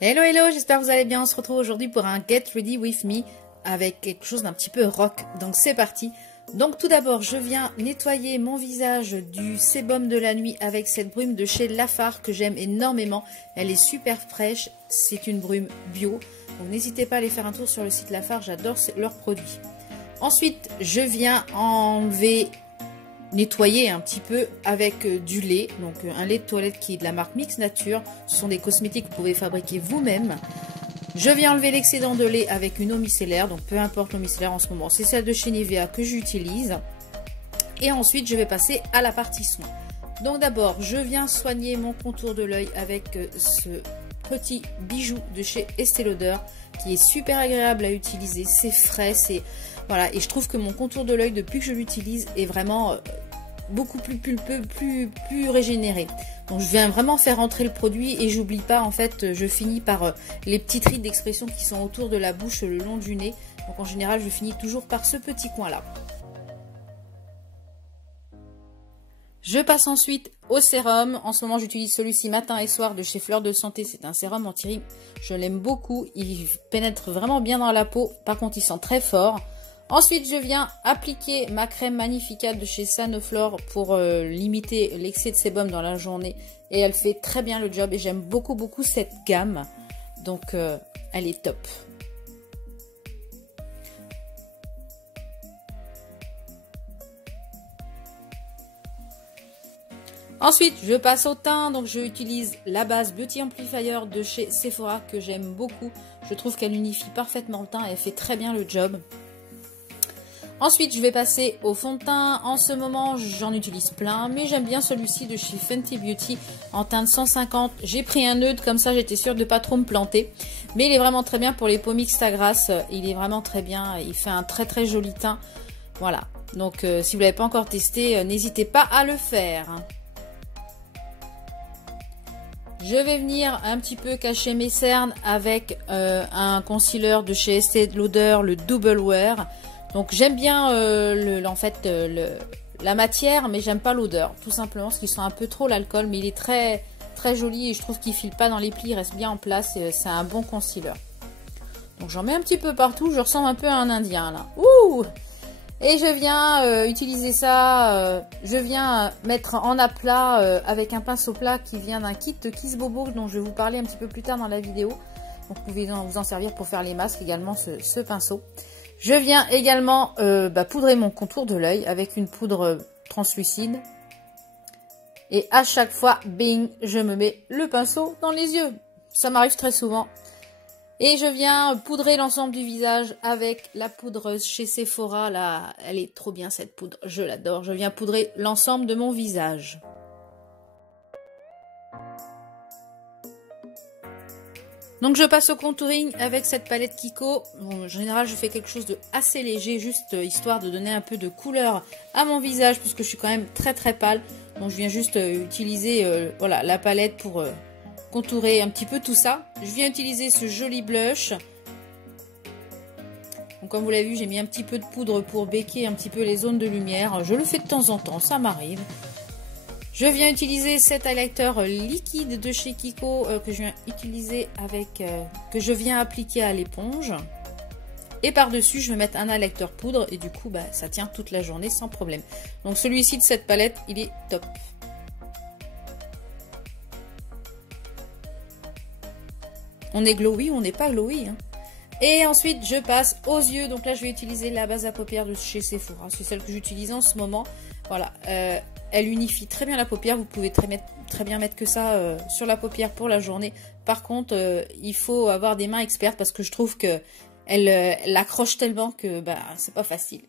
Hello hello, j'espère que vous allez bien. On se retrouve aujourd'hui pour un Get Ready With Me avec quelque chose d'un petit peu rock. Donc c'est parti. Donc tout d'abord, je viens nettoyer mon visage du sébum de la nuit avec cette brume de chez Lafarge que j'aime énormément. Elle est super fraîche, c'est une brume bio. Donc n'hésitez pas à aller faire un tour sur le site Lafarge, j'adore leurs produits. Ensuite, je viens nettoyer un petit peu avec du lait, donc un lait de toilette qui est de la marque Mix Nature. Ce sont des cosmétiques que vous pouvez fabriquer vous-même. Je viens enlever l'excédent de lait avec une eau micellaire, donc peu importe l'eau micellaire en ce moment, c'est celle de chez Nivea que j'utilise. Et ensuite, je vais passer à la partie soin. Donc d'abord, je viens soigner mon contour de l'œil avec ce petit bijou de chez Estée Lauder qui est super agréable à utiliser, c'est frais, voilà, et je trouve que mon contour de l'œil depuis que je l'utilise est vraiment beaucoup plus pulpeux, plus régénéré. Donc je viens vraiment faire rentrer le produit et j'oublie pas, en fait, je finis par les petites rides d'expression qui sont autour de la bouche le long du nez. Donc en général, je finis toujours par ce petit coin là. Je passe ensuite au sérum. En ce moment, j'utilise celui-ci matin et soir de chez Fleur de Santé. C'est un sérum anti-rides. Je l'aime beaucoup. Il pénètre vraiment bien dans la peau. Par contre, il sent très fort. Ensuite, je viens appliquer ma crème Magnificat de chez Sanoflore pour limiter l'excès de sébum dans la journée. Et elle fait très bien le job et j'aime beaucoup cette gamme. Donc, elle est top. Ensuite, je passe au teint. Donc, je utilise la base Beauty Amplifier de chez Sephora que j'aime beaucoup. Je trouve qu'elle unifie parfaitement le teint et elle fait très bien le job. Ensuite, je vais passer au fond de teint. En ce moment, j'en utilise plein, mais j'aime bien celui-ci de chez Fenty Beauty en teinte 150. J'ai pris un neutre, comme ça j'étais sûre de ne pas trop me planter. Mais il est vraiment très bien pour les peaux mixtes à grasse. Il est vraiment très bien. Il fait un très joli teint. Voilà. Donc, si vous ne l'avez pas encore testé, n'hésitez pas à le faire. Je vais venir un petit peu cacher mes cernes avec un concealer de chez Estée Lauder, le Double Wear. Donc j'aime bien la matière, mais j'aime pas l'odeur. Tout simplement parce qu'il sent un peu trop l'alcool, mais il est très joli et je trouve qu'il file pas dans les plis, il reste bien en place et c'est un bon concealer. Donc j'en mets un petit peu partout, je ressemble un peu à un Indien là. Ouh! Et je viens utiliser ça, je viens mettre en aplat avec un pinceau plat qui vient d'un kit de Kiss Bobo dont je vais vous parler un petit peu plus tard dans la vidéo. Donc vous pouvez vous en servir pour faire les masques également, ce pinceau. Je viens également poudrer mon contour de l'œil avec une poudre translucide. Et à chaque fois, bing, je me mets le pinceau dans les yeux. Ça m'arrive très souvent. Et je viens poudrer l'ensemble du visage avec la poudre chez Sephora. Là, elle est trop bien cette poudre, je l'adore. Je viens poudrer l'ensemble de mon visage. Donc je passe au contouring avec cette palette Kiko. Bon, en général, je fais quelque chose de assez léger, juste histoire de donner un peu de couleur à mon visage, puisque je suis quand même très pâle. Donc je viens juste utiliser voilà, la palette pour contourer un petit peu tout ça. Je viens utiliser ce joli blush. Donc comme vous l'avez vu, j'ai mis un petit peu de poudre pour béquer un petit peu les zones de lumière. Je le fais de temps en temps, ça m'arrive. Je viens utiliser cet highlighter liquide de chez Kiko que je viens utiliser que je viens appliquer à l'éponge. Et par-dessus, je vais mettre un highlighter poudre et du coup, ça tient toute la journée sans problème. Donc celui-ci de cette palette, il est top. On est glowy ou on n'est pas glowy, hein. Et ensuite, je passe aux yeux. Donc là, je vais utiliser la base à paupières de chez Sephora. C'est celle que j'utilise en ce moment. Voilà. Elle unifie très bien la paupière. Vous pouvez très bien mettre que ça sur la paupière pour la journée. Par contre, il faut avoir des mains expertes parce que je trouve que elle accroche tellement que c'est pas facile.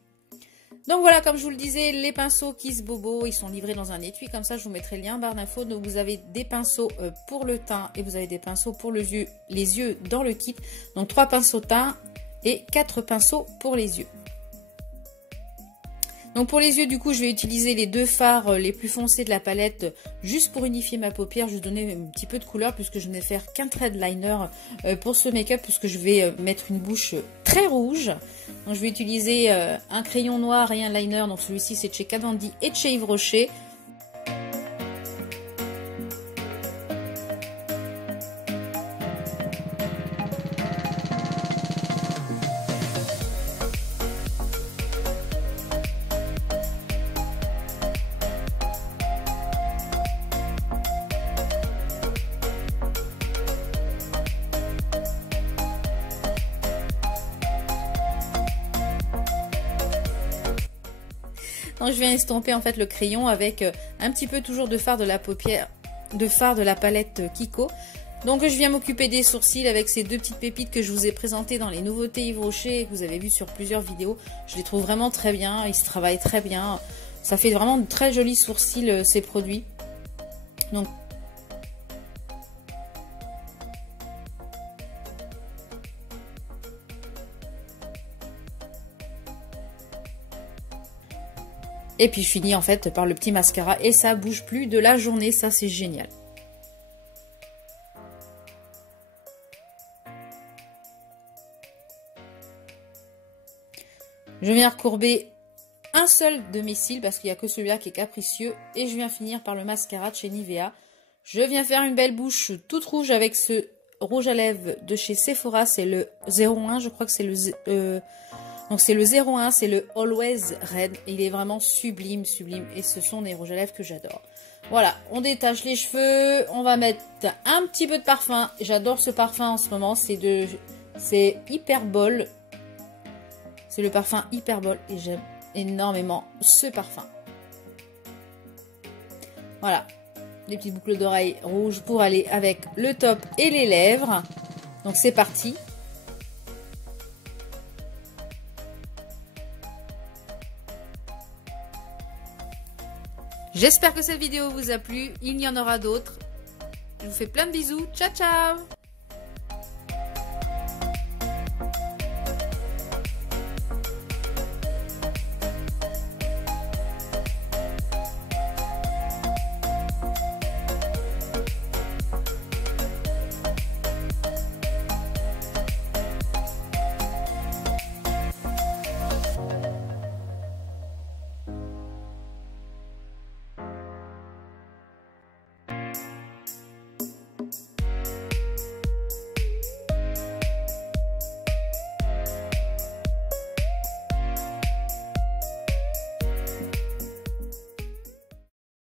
Donc voilà, comme je vous le disais, les pinceaux Kiss Bobo, ils sont livrés dans un étui. Comme ça, je vous mettrai le lien en barre d'infos. Donc vous avez des pinceaux pour le teint et vous avez des pinceaux pour les yeux dans le kit. Donc 3 pinceaux teint et 4 pinceaux pour les yeux. Donc pour les yeux, du coup, je vais utiliser les 2 fards les plus foncés de la palette juste pour unifier ma paupière. Je vais donner un petit peu de couleur puisque je ne vais faire qu'un trait de liner pour ce make-up puisque je vais mettre une bouche très rouge. Donc je vais utiliser un crayon noir et un liner. Donc celui-ci c'est de chez Kat Von D et de chez Yves Rocher. Donc je viens estomper en fait le crayon avec un petit peu toujours de fard de la paupière, de fard de la palette Kiko. Donc je viens m'occuper des sourcils avec ces deux petites pépites que je vous ai présentées dans les nouveautés Yves Rocher et que vous avez vu sur plusieurs vidéos. Je les trouve vraiment très bien, ils se travaillent très bien. Ça fait vraiment de très jolis sourcils ces produits. Donc et puis je finis en fait par le petit mascara et ça bouge plus de la journée, ça c'est génial. Je viens recourber un seul de mes cils parce qu'il n'y a que celui-là qui est capricieux et je viens finir par le mascara de chez Nivea. Je viens faire une belle bouche toute rouge avec ce rouge à lèvres de chez Sephora, c'est le 01, je crois que c'est le... donc c'est le 01, c'est le Always Red. Il est vraiment sublime, sublime. Et ce sont des rouges à lèvres que j'adore. Voilà, on détache les cheveux. On va mettre un petit peu de parfum. J'adore ce parfum en ce moment. C'est Hyperbol. C'est le parfum Hyperbol. Et j'aime énormément ce parfum. Voilà, les petites boucles d'oreilles rouges pour aller avec le top et les lèvres. Donc c'est parti. J'espère que cette vidéo vous a plu. Il y en aura d'autres. Je vous fais plein de bisous. Ciao, ciao!